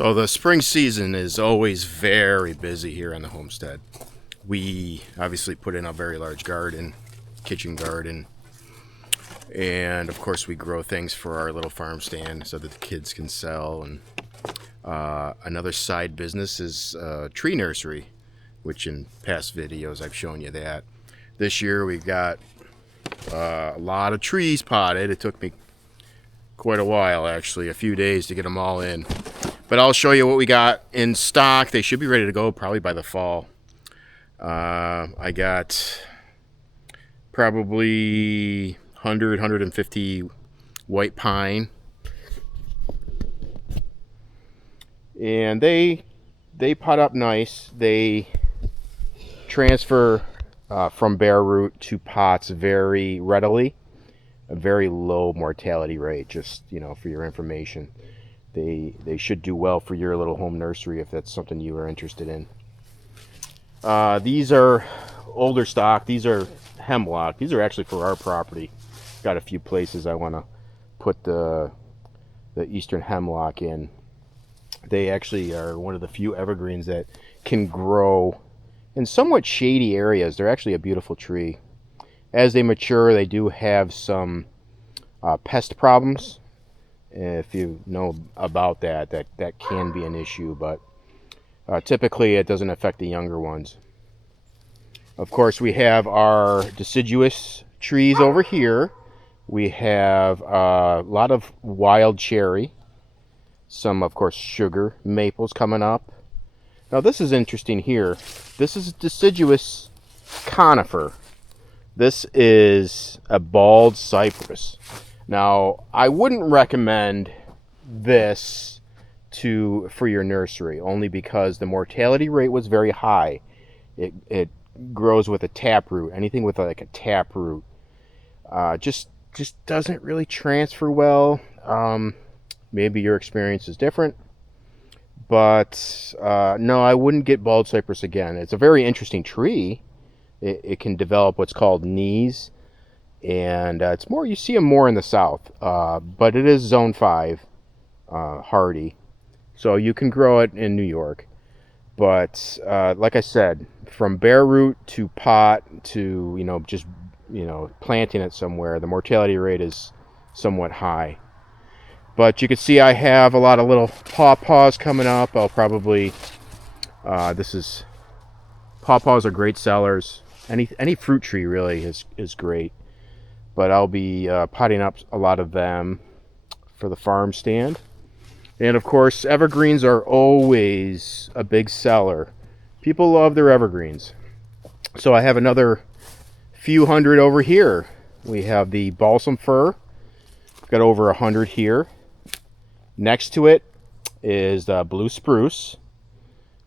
So the spring season is always very busy here on the homestead. We obviously put in a very large garden, kitchen garden, and of course we grow things for our little farm stand so that the kids can sell. And another side business is tree nursery, which in past videos I've shown you that. This year we've got a lot of trees potted. It took me quite a while, actually, a few days to get them all in. But I'll show you what we got in stock. They should be ready to go probably by the fall. I got probably 150 white pine. And they pot up nice. They transfer from bare root to pots very readily. A very low mortality rate, just, for your information. They should do well for your little home nursery if that's something you are interested in. These are older stock. These are hemlock. These are actually for our property. Got a few places I want to put the eastern hemlock in. They actually are one of the few evergreens that can grow in somewhat shady areas. They're actually a beautiful tree. As they mature, they do have some pest problems. If you know about that can be an issue, but typically it doesn't affect the younger ones. Of course, we have our deciduous trees over here. We have a lot of wild cherry, some, of course, sugar maples coming up. Now this is interesting here. This is deciduous conifer. This is a bald cypress. Now, I wouldn't recommend this for your nursery, only because the mortality rate was very high. It grows with a taproot. Anything with like a taproot just doesn't really transfer well. Maybe your experience is different, but no, I wouldn't get bald cypress again. It's a very interesting tree. It can develop what's called knees, and it's more, you see them more in the south, but it is zone 5 hardy, so you can grow it in New York. But like I said, from bare root to pot to just planting it somewhere, the mortality rate is somewhat high. But you can see I have a lot of little pawpaws coming up. I'll probably pawpaws are great sellers. Any fruit tree really is great. But I'll be potting up a lot of them for the farm stand. And of course, evergreens are always a big seller. People love their evergreens. So I have another few hundred over here. We have the balsam fir. Got over 100 here. Next to it is the blue spruce,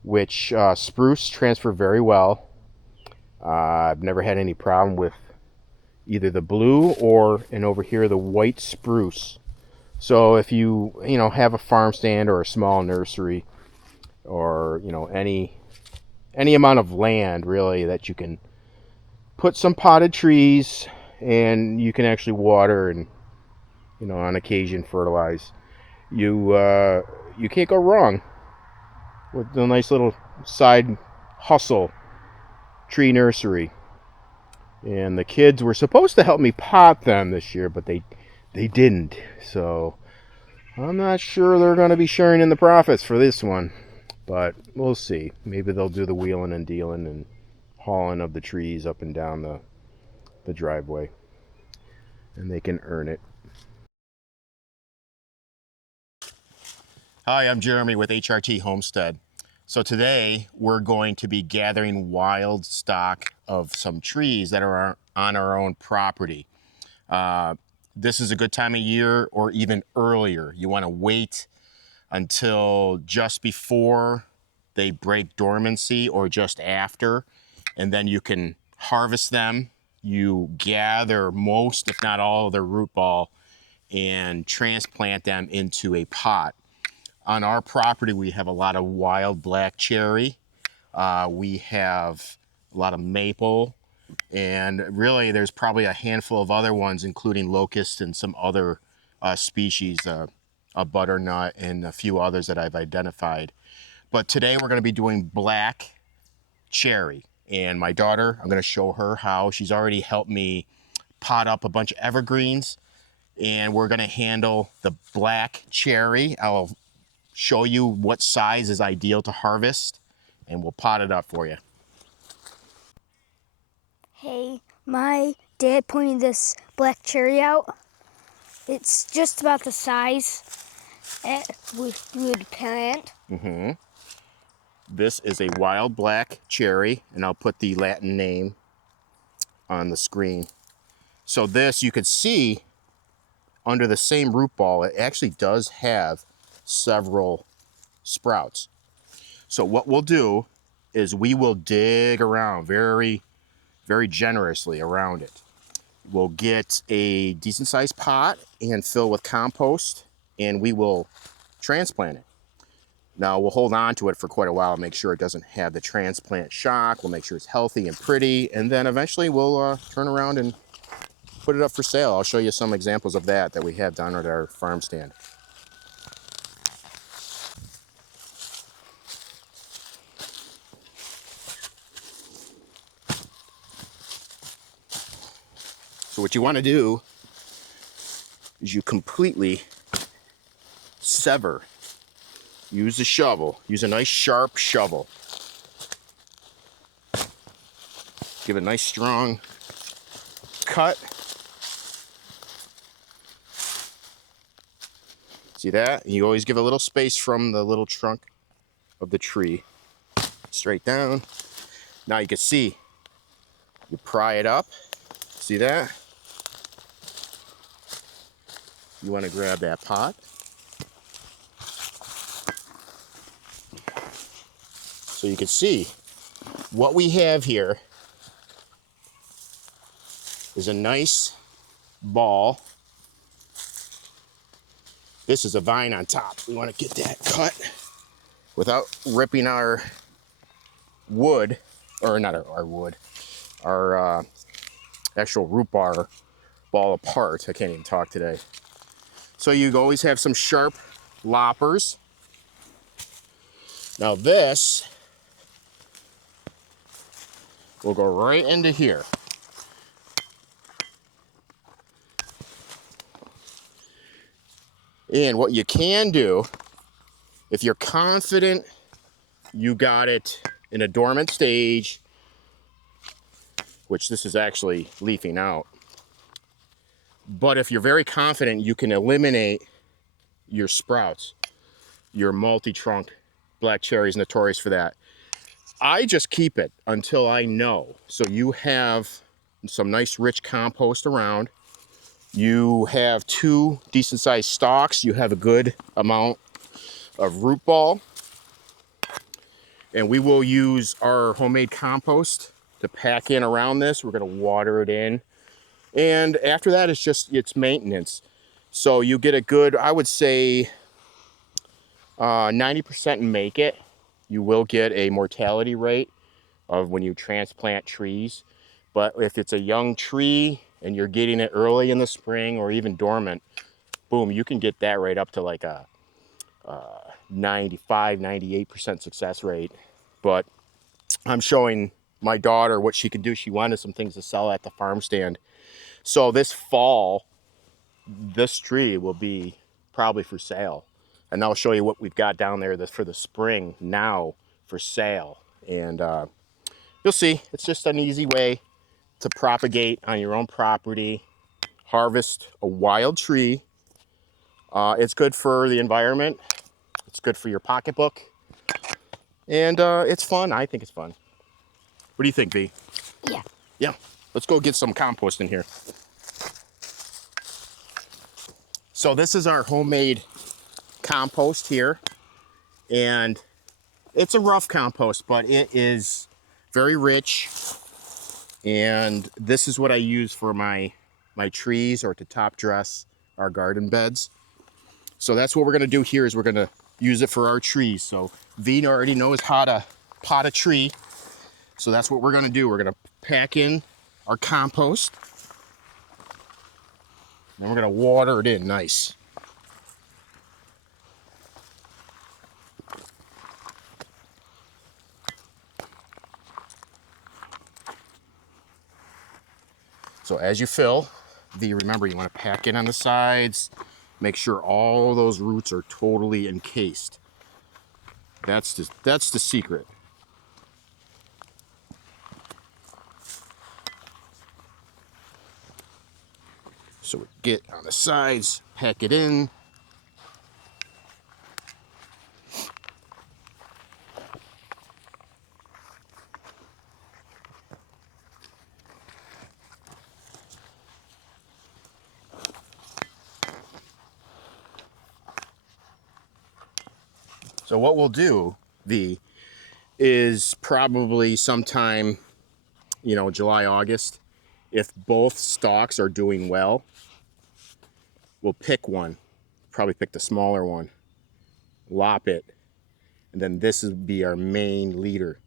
which spruce transfer very well. I've never had any problem with either the blue and over here the white spruce. So if you have a farm stand or a small nursery, or any amount of land really that you can put some potted trees, and you can actually water and on occasion fertilize, you can't go wrong with the nice little side hustle tree nursery. And the kids were supposed to help me pot them this year, but they didn't. So I'm not sure they're going to be sharing in the profits for this one. But we'll see. Maybe they'll do the wheeling and dealing and hauling of the trees up and down the driveway. And they can earn it. Hi, I'm Jeremy with HRT Homestead. So today we're going to be gathering wild stock of some trees that are on our own property. This is a good time of year, or even earlier. You want to wait until just before they break dormancy or just after, and then you can harvest them. You gather most, if not all, of their root ball and transplant them into a pot. On our property, we have a lot of wild black cherry. We have a lot of maple, and really there's probably a handful of other ones, including locust and some other species. a butternut, and a few others that I've identified. But today we're going to be doing black cherry. And my daughter, I'm going to show her how. She's already helped me pot up a bunch of evergreens, and we're going to handle the black cherry. I'll show you what size is ideal to harvest, and we'll pot it up for you. Hey, my dad pointed this black cherry out. It's just about the size we would plant. This is a wild black cherry, and I'll put the Latin name on the screen. So this, you could see under the same root ball, it actually does have several sprouts. So what we'll do is we will dig around very, very generously around it. We'll get a decent sized pot and fill with compost, and we will transplant it. Now we'll hold on to it for quite a while, make sure it doesn't have the transplant shock. We'll make sure it's healthy and pretty, and then eventually we'll turn around and put it up for sale. I'll show you some examples of that we have down at our farm stand. So what you want to do is you completely sever. Use the shovel. Use a nice sharp shovel. Give it a nice strong cut. See that? You always give a little space from the little trunk of the tree. Straight down. Now you can see, you pry it up. See that? You want to grab that pot. So you can see what we have here is a nice ball. This is a vine on top. We want to get that cut without ripping our wood, or not our wood, our actual root ball apart. I can't even talk today. So you always have some sharp loppers. Now this will go right into here. And what you can do, if you're confident you got it in a dormant stage, which this is actually leafing out, but if you're very confident, you can eliminate your sprouts. Your multi-trunk black cherry is notorious for that. I just keep it until I know. So you have some nice rich compost around. You have 2 decent sized stalks. You have a good amount of root ball. And we will use our homemade compost to pack in around this. We're gonna water it in. And after that, it's maintenance. So you get a good, I would say, 90% make it. You will get a mortality rate of when you transplant trees. But if it's a young tree and you're getting it early in the spring or even dormant, boom, you can get that right up to like a 95, 98% success rate. But I'm showing my daughter what she could do. She wanted some things to sell at the farm stand. So this fall, this tree will be probably for sale. And I'll show you what we've got down there for the spring now for sale. And you'll see, it's just an easy way to propagate on your own property, harvest a wild tree. It's good for the environment. It's good for your pocketbook. And it's fun. I think it's fun. What do you think, V? Yeah. Yeah. Let's go get some compost in here. So this is our homemade compost here. And it's a rough compost, but it is very rich. And this is what I use for my trees or to top dress our garden beds. So that's what we're gonna do here is we're gonna use it for our trees. So V already knows how to pot a tree. So that's what we're gonna do. We're gonna pack in our compost. And we're gonna water it in nice. So as you fill, remember you want to pack in on the sides, make sure all those roots are totally encased. That's the secret. So we get on the sides, pack it in. So what we'll do, is probably sometime, July, August, if both stalks are doing well, we'll pick one, probably pick the smaller one, lop it, and then this would be our main leader,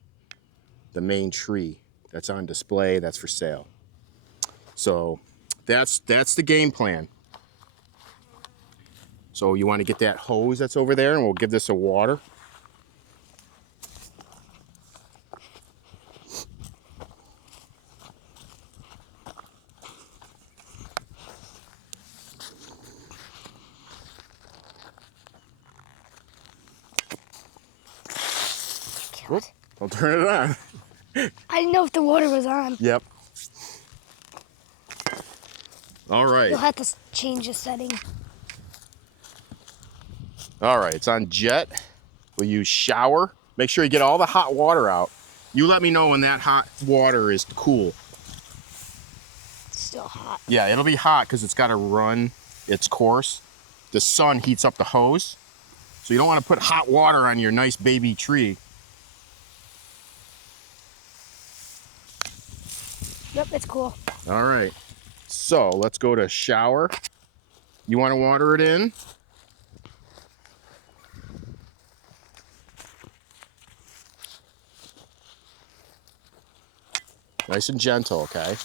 the main tree that's on display, that's for sale. So that's the game plan. So you want to get that hose that's over there, and we'll give this a water. Whoop, I'll turn it on. I didn't know if the water was on. Yep. All right. You'll have to change the setting. All right, it's on jet. We'll use shower. Make sure you get all the hot water out. You let me know when that hot water is cool. It's still hot. Yeah, it'll be hot because it's got to run its course. The sun heats up the hose. So you don't want to put hot water on your nice baby tree. Yep, it's cool. All right, so let's go to shower. You want to water it in? Nice and gentle, okay?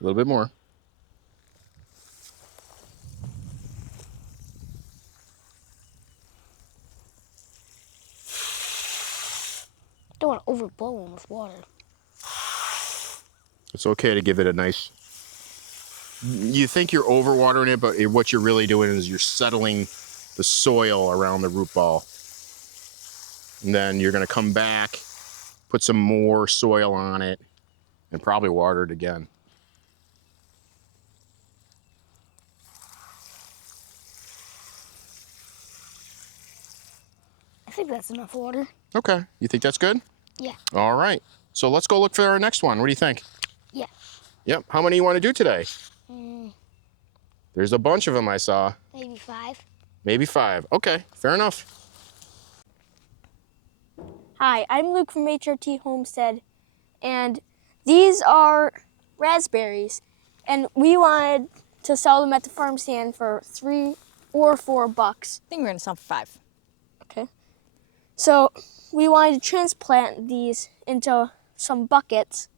A little bit more. Don't want to overblow them with water. It's okay to give it a nice... You think you're overwatering it, but what you're really doing is you're settling the soil around the root ball. And then you're going to come back, put some more soil on it, and probably water it again. I think that's enough water. Okay, you think that's good? Yeah. All right, so let's go look for our next one. What do you think? Yeah. Yep, how many you want to do today? There's a bunch of them I saw. Maybe 5. Maybe 5. Okay, fair enough. Hi, I'm Luke from HRT Homestead, and these are raspberries, and we wanted to sell them at the farm stand for $3 or $4. I think we're gonna sell for 5. Okay. So we wanted to transplant these into some buckets,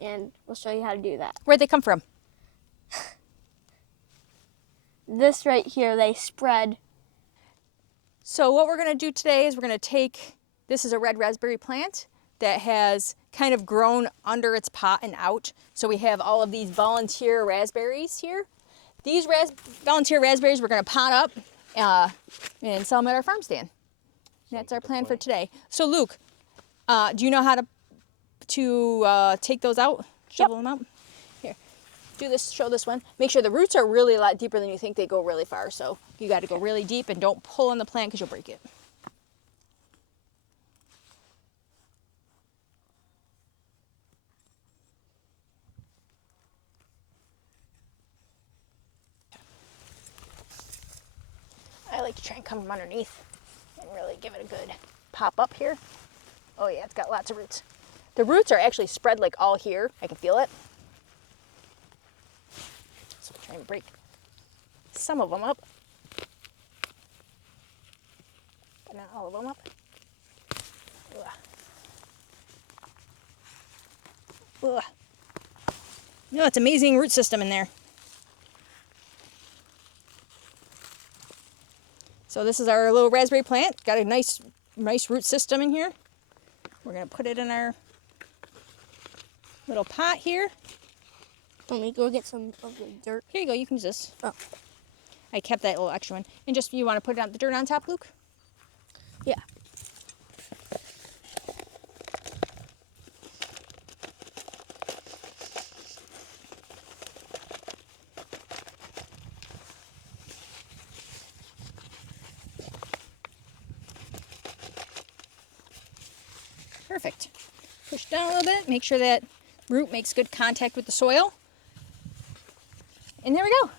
and we'll show you how to do that. Where'd they come from? This right here, they spread. So what we're gonna do today is we're gonna take, this is a red raspberry plant that has kind of grown under its pot and out. So we have all of these volunteer raspberries here. These volunteer raspberries we're gonna pot up and sell them at our farm stand. And that's our plan for today. So Luke, do you know how to take those out, shovel them out? Here, do this, show this one. Make sure the roots are really a lot deeper than you think. They go really far. So you gotta go really deep and don't pull on the plant because you'll break it. I like to try and come from underneath and really give it a good pop up here. Oh yeah, it's got lots of roots. The roots are actually spread like all here. I can feel it. So I'll try and break some of them up, but not all of them up. Ugh. Ugh. No, it's amazing root system in there. So this is our little raspberry plant. Got a nice root system in here. We're gonna put it in our little pot here. Let me go get some of the dirt. Here you go, you can use this. Oh. I kept that little extra one. And just, you wanna put the dirt on top, Luke? Yeah. Perfect. Push down a little bit, make sure that root makes good contact with the soil. And there we go.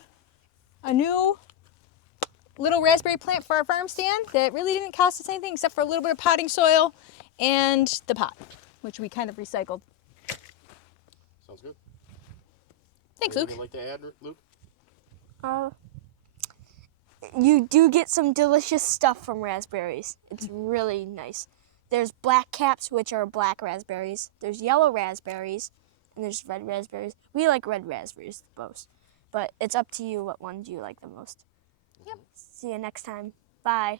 A new little raspberry plant for our farm stand that really didn't cost us anything except for a little bit of potting soil and the pot, which we kind of recycled. Sounds good. Thanks, Anything Luke. you'd like to add, Luke? You do get some delicious stuff from raspberries. It's really nice. There's black caps, which are black raspberries. There's yellow raspberries, and there's red raspberries. We like red raspberries the most, but it's up to you what one do you like the most. Yep. See you next time. Bye.